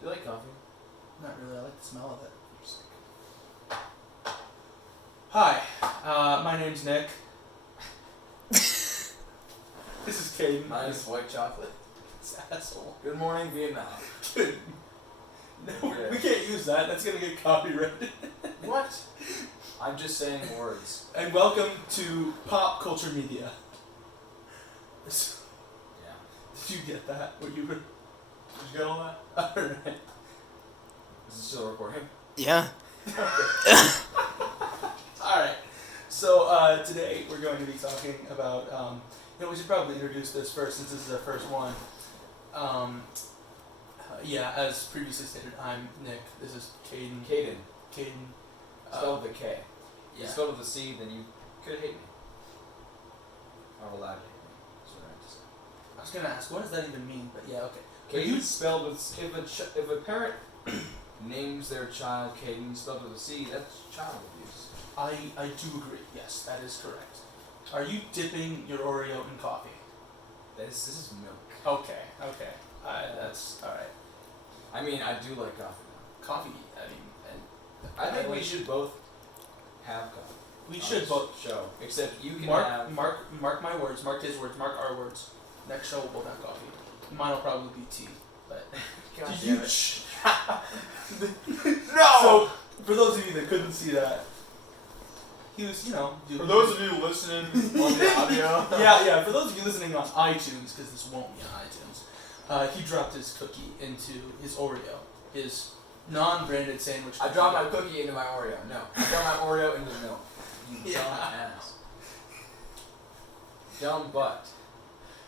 Do you like coffee? Not really. I like the smell of it. Hi, my name's Nick. This is Caden. Mine is white chocolate. This asshole. Good morning, Vietnam. Dude. No, we can't use that. That's gonna get copyrighted. What? I'm just saying words. And welcome to Pop Culture Media. Yeah. Did you get that? Did you get all that? Alright. Is it still recording? Yeah. Alright. So, today we're going to be talking about, we should probably introduce this first since this is our first one. Yeah, as previously stated, I'm Nick. This is Caden. Caden. Spelled with a K. Yeah. If you spelled with a C, then you could hate me. Or allowed to hate me. That's what I have to say. I was gonna ask, what does that even mean? But yeah, okay. Caden spelled with if a parent names their child Caden spelled with a C, that's child abuse. I do agree. Yes, that is correct. Are you dipping your Oreo in coffee? This is milk. Okay. That's all right. I mean, I do like coffee though. Coffee. I mean, and I think we should both have coffee. we on should this both. show. Except you can Mark my words. Mark his words. Mark our words. Next show we'll both have coffee. Mine will probably be tea. But God do you? damn it. No. So for those of you that couldn't see that, he was, doing. For those of you listening on the audio. Yeah. For those of you listening on iTunes, because this won't be on iTunes, he dropped his cookie into his Oreo, his non-branded sandwich. I dropped my cookie into my Oreo. No, I dropped my Oreo into milk. You dumb ass. Dumb butt.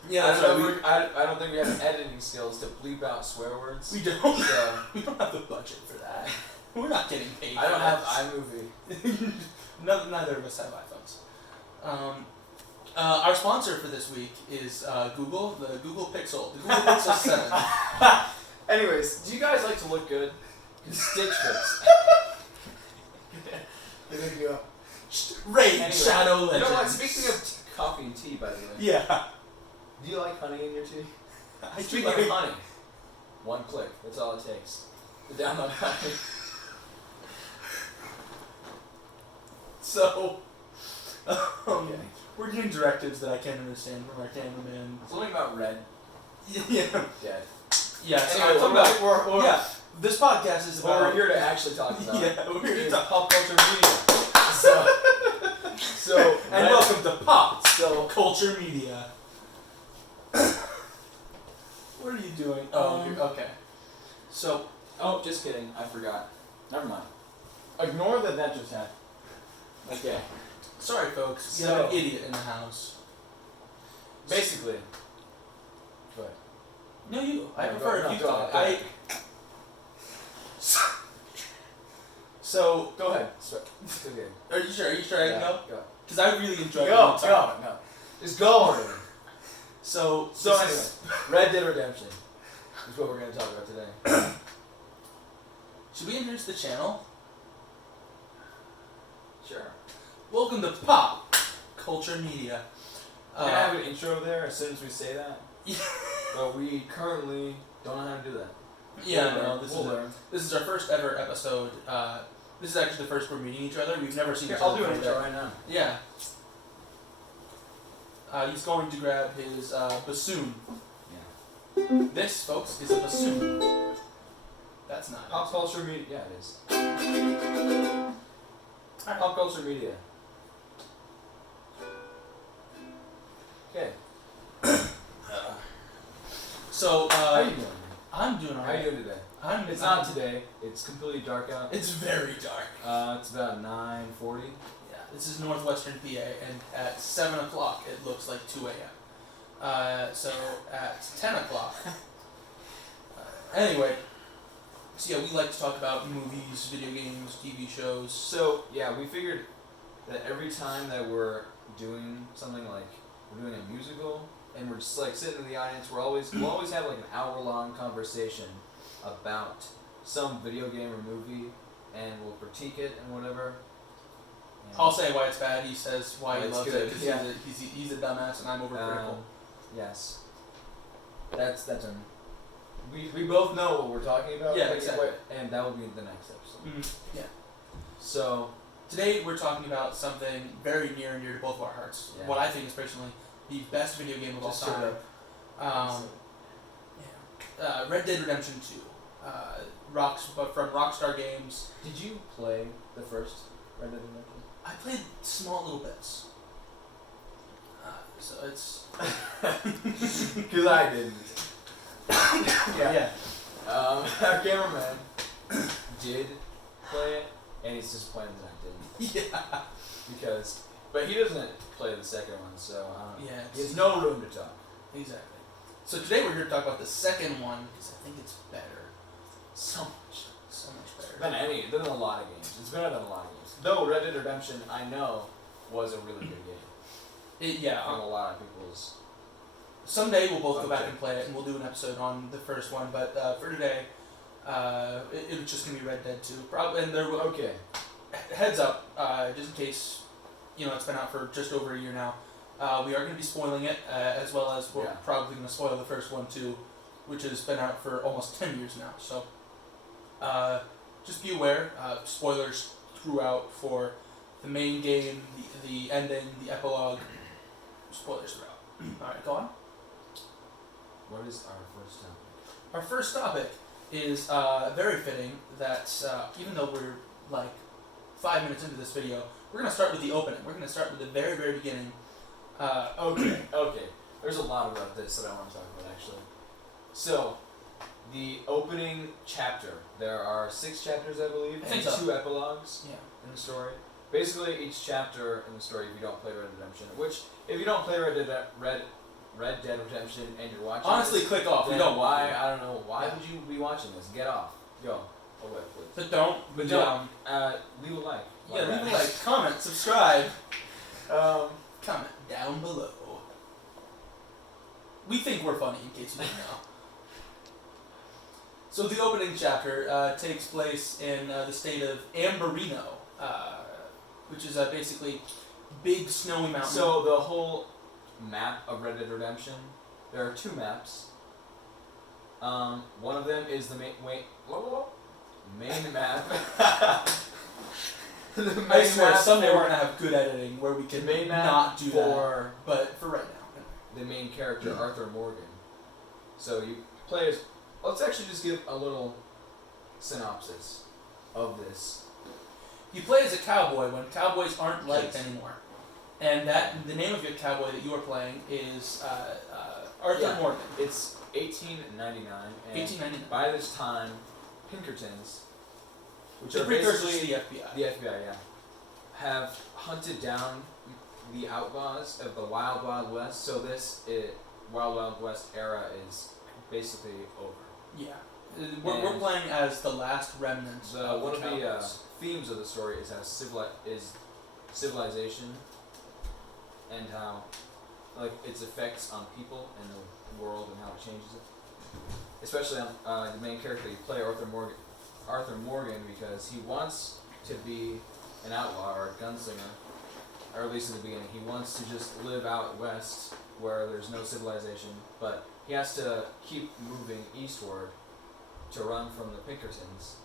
Yeah, that's right. I don't think we have editing skills to bleep out swear words. We don't. So We don't have the budget for that. We're not getting paid. I don't for have this. iMovie. Neither of us have iPhones. Our sponsor for this week is Google, the Google Pixel, the Google Pixel 7. Anyways, do you guys like to look good? Stitch Fix. There you go. Raid Anyway, Shadow You Legends. know what? Speaking of coffee and tea, by the way. Yeah. Do you like honey in your tea? I do Speaking like of honey, one click. That's all it takes. To download honey. So, Okay. we're getting directives that I can't understand from our cameraman. Something about red. Yeah. Dead. Yeah. So Anyway, I'm talking about. Yeah. This podcast is about. We're here to actually talk about. Yeah. We're here to is talk. pop culture media. So And welcome to Pop Culture Media. What are you doing? Oh, okay. So, just kidding. I forgot. Never mind. Ignore that just happened. Okay. sorry, folks. You So- have an idiot in the house. Basically. Go ahead. No, you. I No, prefer go- if you no, talk. go ahead. So, Go ahead. It's okay. are you sure? Are you sure I can go? Go. Because I really enjoy Go. it. Go. Just go already. So So this anyway, is- Red Dead Redemption is what we're going to talk about today. should we introduce the channel? Sure. Welcome to Pop Culture Media. Can I have an intro there as soon as we say that? Yeah. But we currently don't know how to do that. Yeah, We'll no, learn. this is our first ever episode. This is actually the first we're meeting each other. We've never seen Here, each I'll other do an before. intro right now. Yeah. He's going to grab his bassoon. Yeah. This, folks, is a bassoon. That's not. Pop culture media. Yeah, it is. Alright. Pop culture media. Okay. So, How are you doing? I'm doing How are alright. you doing today? It's not today. It's completely dark out. It's very dark. It's about 9:40. Yeah, this is northwestern PA, and at 7 o'clock it looks like 2 a.m. So at 10 o'clock. Anyway, so yeah, we like to talk about movies, video games, TV shows. So yeah, we figured that every time that we're doing something like we're doing a musical and we're just like sitting in the audience, we'll always have like an hour-long conversation about some video game or movie, and we'll critique it and whatever. And I'll say why it's bad. He says why he It's loves good. it because Yeah. he's a dumbass and I'm overcritical. Yes. That's him. we both know what we're talking about. Yeah, exactly. And that will be the next episode. Yeah. So today we're talking about something very near and dear to both of our hearts. Yeah. What I think is personally the best video game of all Just time. Red Dead Redemption 2. From Rockstar Games. did you play the first Red Dead Redemption? I played small little bits. So it's... Because I didn't. yeah. Our cameraman did play it, and he's disappointed that I didn't. Yeah. But he doesn't play the second one, so Yeah. he has no room to talk. Exactly. So today we're here to talk about the second one because I think it's better. So much better. It's been a lot of games. It's better than a lot of games. Though Red Dead Redemption, I know, was a really good game. From a lot of people's. Someday we'll both go back and play it, and we'll do an episode on the first one. But for today, it's just gonna be Red Dead 2. Probably, and there will. Okay. Heads up, just in case, it's been out for just over a year now. We are going to be spoiling it, as well as we're probably going to spoil the first one too, which has been out for almost 10 years now. So, just be aware, spoilers throughout for the main game, the ending, the epilogue, spoilers throughout. Alright, go on. What is our first topic? Our first topic is very fitting that even though we're like 5 minutes into this video, we're going to start with the opening. We're going to start with the very, very beginning. Okay. There's a lot about this that I want to talk about, actually. So, the opening chapter. There are 6 chapters, I believe, and 2 epilogues in the story. Basically, each chapter in the story, if you don't play Red Dead Redemption, which, if you don't play Red Dead Redemption and you're watching honestly, this, click off. then why? I don't know. Why would you be watching this? Get off. Go away, please. But don't. Leave a like. Yeah, leave a like, comment, subscribe. Comment down below. We think we're funny, in case you didn't know. So the opening chapter takes place in the state of Amberino, which is basically big snowy mountain. So the whole map of Red Dead Redemption, there are 2 maps. One of them is the main map. I swear, someday we're gonna have good editing where we can not do that. But for right now, the main character Arthur Morgan. So you play as. Let's actually just give a little synopsis of this. You play as a cowboy when cowboys aren't liked anymore, and the name of your cowboy that you are playing is Arthur Morgan. It's 1899, and 1899. by this time, Pinkertons, which the are precursors basically to the FBI. The FBI, have hunted down the outlaws of the Wild Wild West. So Wild Wild West era is basically over. Yeah, we're playing as the last remnants. One of the themes of the story is how civilization and how its effects on people and the world and how it changes it. Especially on the main character, you play Arthur Morgan because he wants to be an outlaw or a gunslinger, or at least in the beginning. He wants to just live out west where there's no civilization, but he has to keep moving eastward to run from the Pinkertons.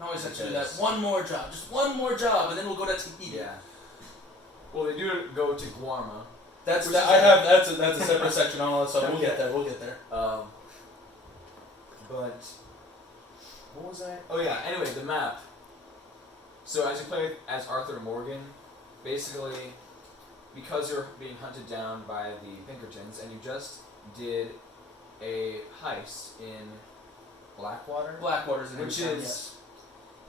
I always have to do that. One more job, just one more job, and then we'll go to Tahiti. Yeah. Well, they do go to Guarma. That's a separate section on all that stuff. We'll get there. But what was I? Oh yeah. Anyway, the map. So as you play as Arthur Morgan, basically, because you're being hunted down by the Pinkertons, and you just did a heist in Blackwater. Blackwater's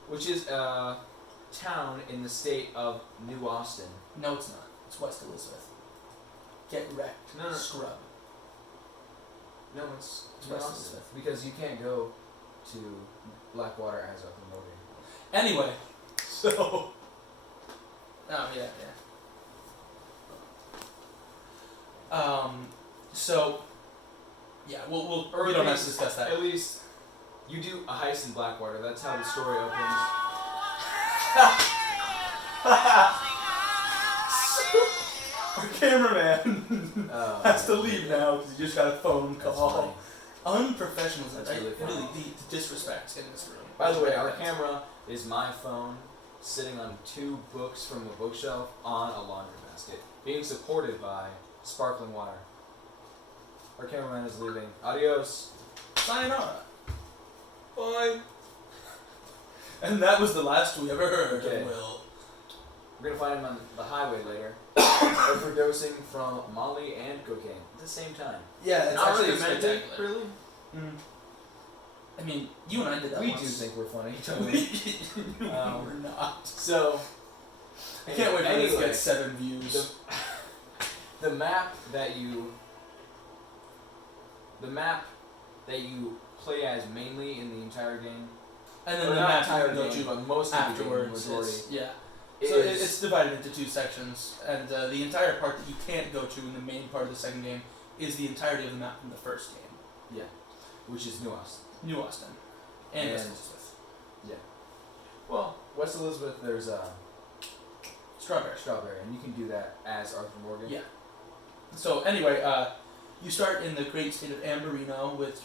which is a town in the state of New Austin. No, it's not. It's West Elizabeth. Get wrecked. No. Scrub. No, it's West Austin. Elizabeth. Because you can't go to Blackwater as Arthur Morgan. Anyway, so. Oh yeah. So. Yeah, we don't have to discuss that. At least you do a heist in Blackwater. That's how the story opens. Our cameraman has to leave now because he just got a phone call. Unprofessional. That's really funny. Really, the disrespect in this room. By the way, our camera is my phone sitting on 2 books from a bookshelf on a laundry basket, being supported by sparkling water. Our cameraman is leaving. Adios. Sayonara. Bye. And that was the last we ever heard Okay. of Will. We're gonna find him on the highway later, overdosing from Molly and cocaine at the same time. Yeah, it's Not actually really meant to, spectacular. really. Mm. I mean, you and I did that We once. do think we're funny, don't we? We're not. So, I can't wait for this to anyway, get 7 views. The map that you play as mainly in the entire game, And then or the not map entire you can go game, to but most afterwards. of the game, majority, Yeah. is, So it's divided into 2 sections, and the entire part that you can't go to in the main part of the second game is the entirety of the map from the first game. which is New Austin. New Austin. And West And- Elizabeth. Well, West Elizabeth, there's Strawberry. Strawberry, and you can do that as Arthur Morgan. Yeah. So anyway, you start in the great state of Amberino with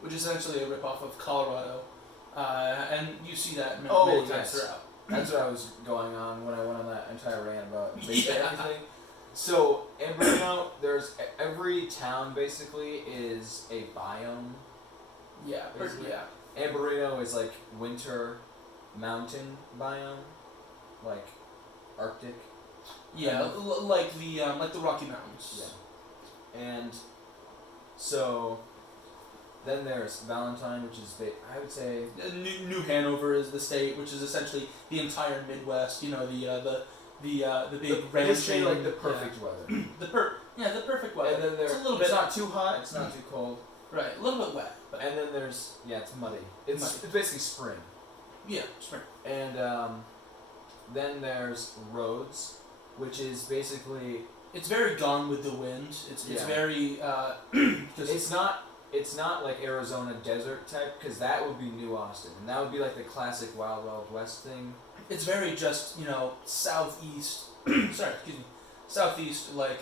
which is essentially a ripoff of Colorado, and you see that many times yes. throughout. That's what I was going on when I went on that entire rant about basically Yeah. everything. So, Amberino, there's every town basically is a biome. Yeah, Basically. yeah. Amberino is like winter mountain biome, like Arctic. Yeah, like the Rocky Mountains. Yeah. And so then there's Valentine, which is I would say New Hanover is the state, which is essentially the entire Midwest. You know, the big basically ranching, like the perfect weather. the perfect weather. And then it's a little bit it's not too hot, it's not too cold. right, a little bit wet, but And then there's it's muddy. It's Muddy. basically spring. yeah, spring. And then there's Rhodes, which is basically It's very Gone with the Wind. It's Yeah. very it's not like Arizona desert type, because that would be New Austin, and that would be like the classic Wild Wild West thing. it's very just southeast. Sorry, excuse me, southeast like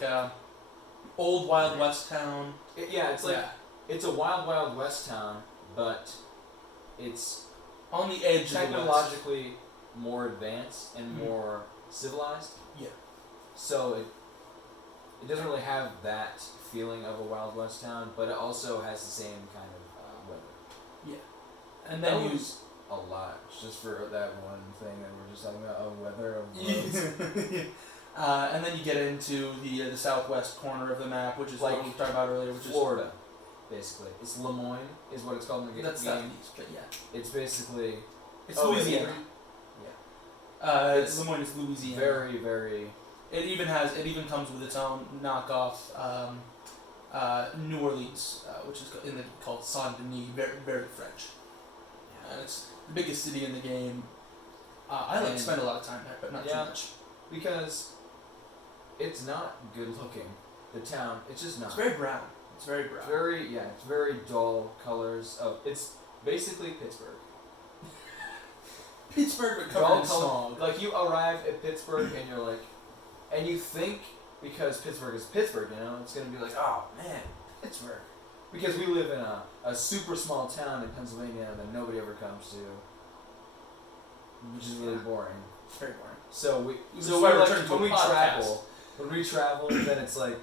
old Wild West town. It's like it's a Wild Wild West town, but it's on the edge of the West. technologically more advanced and more civilized. Yeah. So it doesn't really have that feeling of a Wild West town, but it also has the same kind of weather. And That then you was a lot just for that one thing that we're just talking about, weather of roads. and then you get into the southwest corner of the map, which is Like what we talked about earlier, which Florida, basically. It's Lemoyne, is what it's called in the is that's game. southeast, but yeah, It's basically it's Louisiana. It's Lemoyne is Louisiana. very, very. It even comes with its own knockoff New Orleans, which is called Saint Denis, very, very French. And it's the biggest city in the game. I like to spend a lot of time there, but not too much. Because it's not good looking. The town, it's just not. It's very brown. It's very brown. It's very dull colors. Oh, it's basically Pittsburgh. Pittsburgh, but Dull covered in color. smog. Like you arrive at Pittsburgh and you're like, and you think because Pittsburgh is Pittsburgh, it's gonna be like, oh man, Pittsburgh. Because we live in a super small town in Pennsylvania that nobody ever comes to, which is really boring. It's very boring. So When we travel, then it's like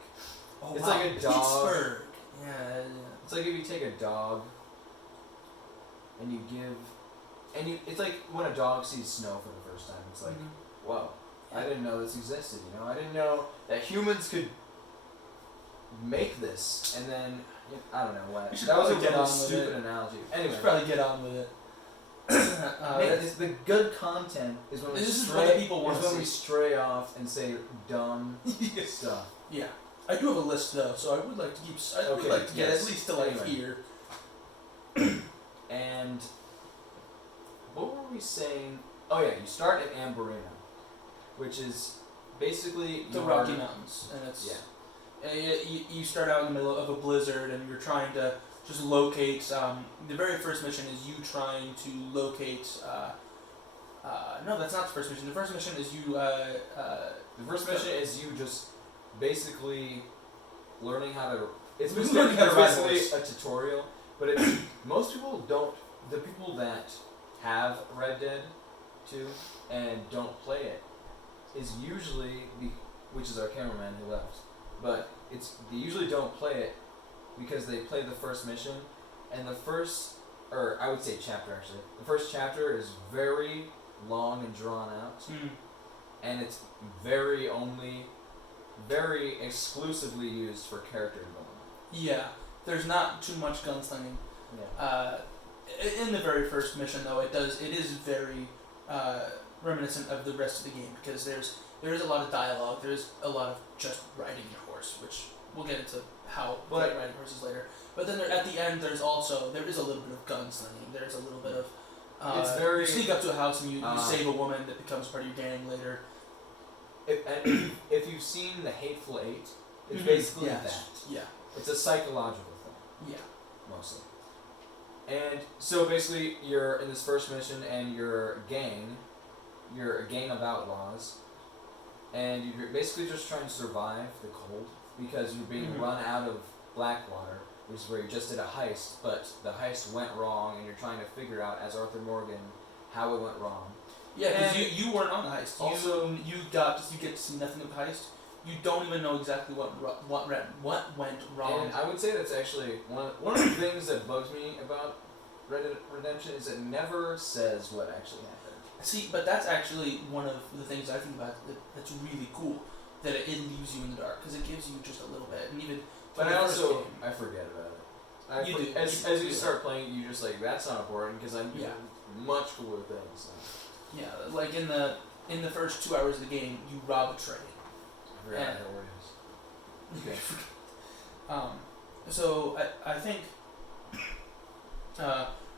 it's like a dog. Pittsburgh. Yeah. It's like if you take a dog and it's like when a dog sees snow for the first time. It's like, whoa, I didn't know this existed. I didn't know that humans could make this, and then I don't know what. That was a really stupid analogy. Anyway, we should probably get on with it. the good content is when we stray off and say dumb stuff. Yeah, I do have a list though, so I would like to keep. I would like to get at least to here. And what were we saying? Oh yeah, you start at Amberino, which is basically the Rocky Mountains, and it's you start out in the middle of a blizzard, and you're trying to just locate. The very first mission is you trying to locate. No, that's not the first mission. The first mission is you. The first mission is you just basically learning how to. it's We're basically, learning how to ride a it's horse. a tutorial, but it's most people don't. The people that have Red Dead 2 and don't play it is usually which is our cameraman who left, but they usually don't play it because they play the first mission, and the first, or I would say chapter actually, the first chapter is very long and drawn out, and it's very exclusively used for character development. Yeah, there's not too much gunslinging. Yeah. In the very first mission, though, it is very reminiscent of the rest of the game because there is a lot of dialogue. There's a lot of just riding your horse, which we'll get into how riding horses later. But then at the end, there is a little bit of gunslinging. There's a little bit of you sneak up to a house and you save a woman that becomes part of your gang later. If you've seen The Hateful Eight, it's basically that. Yeah. It's a psychological thing. Yeah. Mostly. And so basically, you're in this first mission, and you're a gang of outlaws, and you're basically just trying to survive the cold because you're being run out of Blackwater, which is where you just did a heist, but the heist went wrong, and you're trying to figure out, as Arthur Morgan, how it went wrong. Yeah, because you weren't on the heist. Also, you get to see nothing of the heist. You don't even know exactly what went wrong. And I would say that's actually one of the things that bugs me about Red Dead Redemption is it never says what actually happened. See, but that's actually one of the things I think about that's really cool, that it leaves you in the dark because it gives you just a little bit, and even. But I forget about it. As you start playing, you just like that's not important because I'm doing much cooler things. So. Yeah, like in the first 2 hours of the game, you rob a train. I forgot how it is. Okay. So I think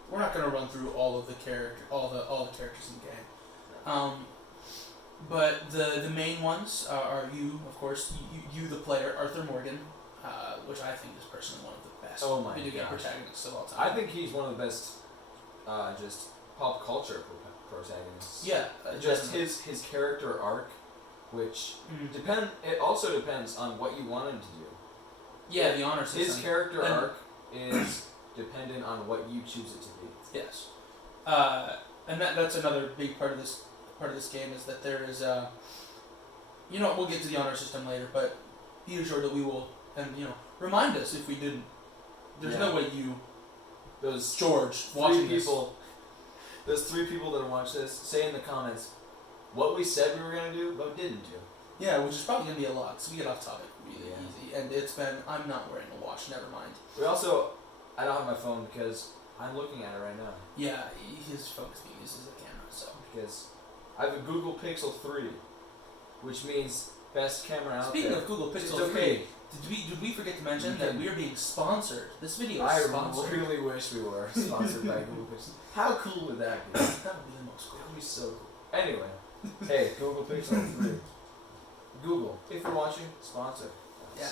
we're not gonna run through all the characters in the game. But the main ones are you, of course, you the player, Arthur Morgan, which I think is personally one of the best video game protagonists of all time. I think he's one of the best, just pop culture protagonists. Yeah, just his character arc, which It also depends on what you want him to do. Yeah, the honor system. His character arc is dependent on what you choose it to be. Yes, and that's another big part of this game is that there is we'll get to the honor system later, but be assured that we will, and remind us if we didn't. There's no way those George watching those 3 people that watch this, say in the comments what we said we were gonna do but didn't do. Yeah, which is probably gonna be a lot because we get off topic really easy, and I'm not wearing a watch. Never mind. I don't have my phone because I'm looking at it right now. Yeah, his phone is being used as a camera, so. Because I have a Google Pixel 3, which means best camera out Speaking there. of Google Pixel 3, did we forget to mention that we are being sponsored? This video is sponsored. I really wish we were sponsored by Google Pixel. How cool would that be? That would be the most cool. That would be so cool. Anyway, hey, Google Pixel 3. Google, if you're watching, sponsor. Yeah.